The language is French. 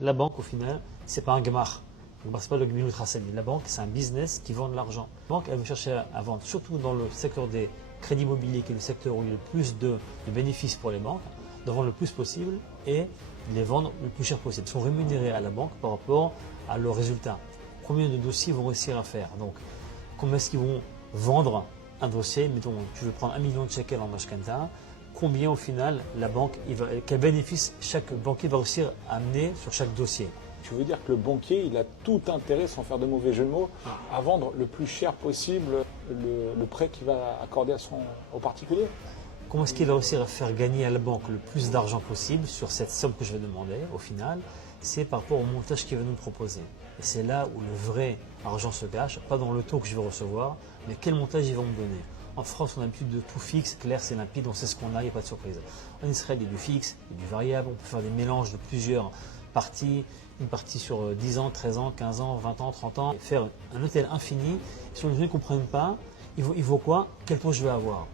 La banque, au final, c'est pas un gemar. C'est pas le Gmilut Hassani. La banque, c'est un business qui vend de l'argent. La banque, elle veut chercher à vendre, surtout dans le secteur des crédits immobiliers, qui est le secteur où il y a le plus de bénéfices pour les banques, de vendre le plus possible et de les vendre le plus cher possible. Ils sont rémunérés à la banque par rapport à leurs résultats. Combien de dossiers ils vont réussir à faire? Donc, combien est-ce qu'ils vont vendre un dossier? Mettons, tu veux prendre 1 million de shekels en mashkenta. Combien au final la banque, quel bénéfice chaque banquier va réussir à amener sur chaque dossier? Tu veux dire que le banquier, il a tout intérêt, sans faire de mauvais jeu de mots, à vendre le plus cher possible le prêt qu'il va accorder au particulier? Comment est-ce qu'il va réussir à faire gagner à la banque le plus d'argent possible sur cette somme que je vais demander au final? C'est par rapport au montage qu'il va nous proposer. Et c'est là où le vrai argent se cache, pas dans le taux que je vais recevoir, mais quel montage ils vont me donner. En France, on a l'habitude de tout fixe, clair, c'est limpide, on sait ce qu'on a, il n'y a pas de surprise. En Israël, il y a du fixe, il y a du variable, on peut faire des mélanges de plusieurs parties, une partie sur 10 ans, 13 ans, 15 ans, 20 ans, 30 ans, et faire un hôtel infini. Si les gens ne comprennent pas, ils voient quoi? Quel taux je vais avoir?